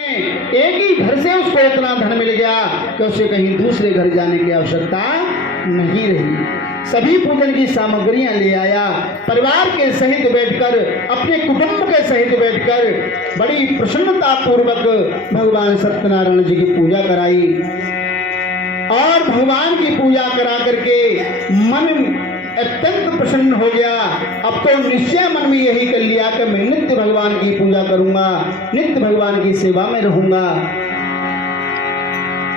एक ही घर से उसको इतना धन मिल गया कि उसे कहीं दूसरे घर जाने की आवश्यकता नहीं रही। सभी पूजन की सामग्रियां ले आया, परिवार के सहित बैठकर, अपने कुटुंब के सहित बैठकर बड़ी प्रसन्नता पूर्वक भगवान सत्यनारायण जी की पूजा कराई। और भगवान की पूजा करा करके मन अत्यंत प्रसन्न हो गया। अब तो निश्चय मन में यही कर लिया कि मैं नित्य भगवान की पूजा करूंगा, नित्य भगवान की सेवा में रहूंगा।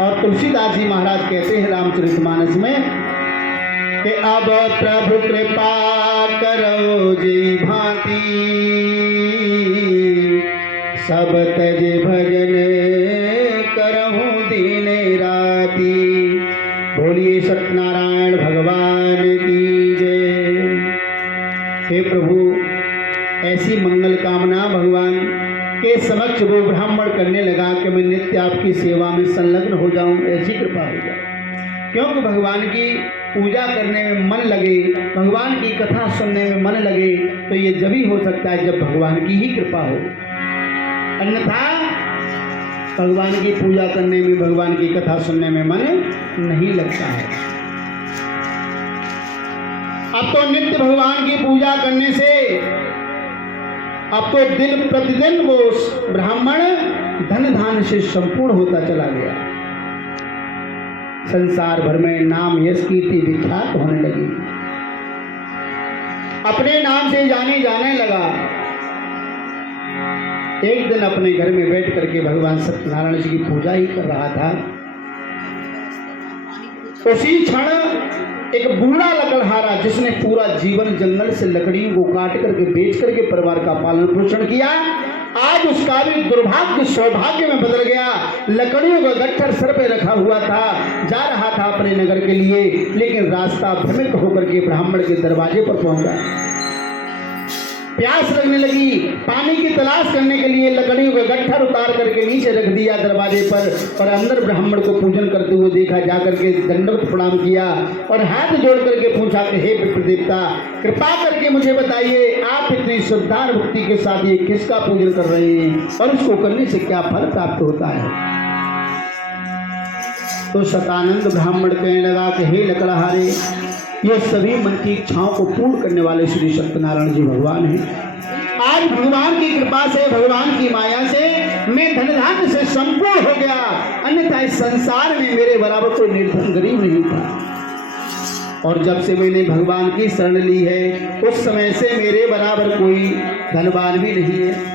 और तुलसीदास जी महाराज कहते हैं रामचरितमानस में कि अब प्रभु कृपा करो जी भांति, सब तज भजन करहूं दिन राति। बोलिए सत्यनारायण भगवान की जय। हे प्रभु, ऐसी मंगल कामना भगवान के समक्ष वो ब्राह्मण करने लगा कि मैं नित्य आपकी सेवा में संलग्न हो जाऊं, ऐसी कृपा हो जाए। क्योंकि भगवान की पूजा करने में मन लगे, भगवान की कथा सुनने में मन लगे, तो ये जब ही हो सकता है जब भगवान की ही कृपा हो। अन्यथा भगवान की पूजा करने में, भगवान की कथा सुनने में मन नहीं लगता है। अब तो नित्य भगवान की पूजा करने से अब तो दिन प्रतिदिन वो ब्राह्मण धन धान से संपूर्ण होता चला गया। संसार भर में नाम यश कीर्ति विख्यात होने लगी, अपने नाम से जाने जाने लगा। एक दिन अपने घर में बैठ करके भगवान सत्यनारायण जी की पूजा ही कर रहा था। उसी क्षण एक बूढ़ा लकड़हारा, जिसने पूरा जीवन जंगल से लकड़ियों को काट करके बेच करके परिवार का पालन पोषण किया, आज उसका भी दुर्भाग्य सौभाग्य में बदल गया। लकड़ियों का गट्ठर सर पे रखा हुआ था, जा रहा था अपने नगर के लिए, लेकिन रास्ता भ्रमित होकर के ब्राह्मण के दरवाजे पर पहुंचा। प्यास लगने लगी, पानी की तलाश करने के लिए लकड़ियों का गट्ठर उतार करके नीचे रख दिया दरवाजे पर, और अंदर ब्राह्मण को पूजन करते हुए देखा। जाकर के दंडवत प्रणाम किया और हाथ जोड़ करके पूछा कि हे विप्रदेवता, कृपा करके मुझे बताइए, आप इतनी श्रद्धा भक्ति के साथ ये किसका पूजन कर रहे हैं और उसको करने से क्या फल प्राप्त होता है। तो शतानंद ब्राह्मण कहने लगा कि हे लकड़हारे, ये सभी मन की इच्छाओं को पूर्ण करने वाले श्री सत्यनारायण जी भगवान हैं। आज भगवान की कृपा से, भगवान की माया से मैं धन धान्य से संपूर्ण हो गया, अन्यथा इस संसार में मेरे बराबर कोई निर्धन गरीब नहीं था। और जब से मैंने भगवान की शरण ली है, उस समय से मेरे बराबर कोई धनवान भी नहीं है।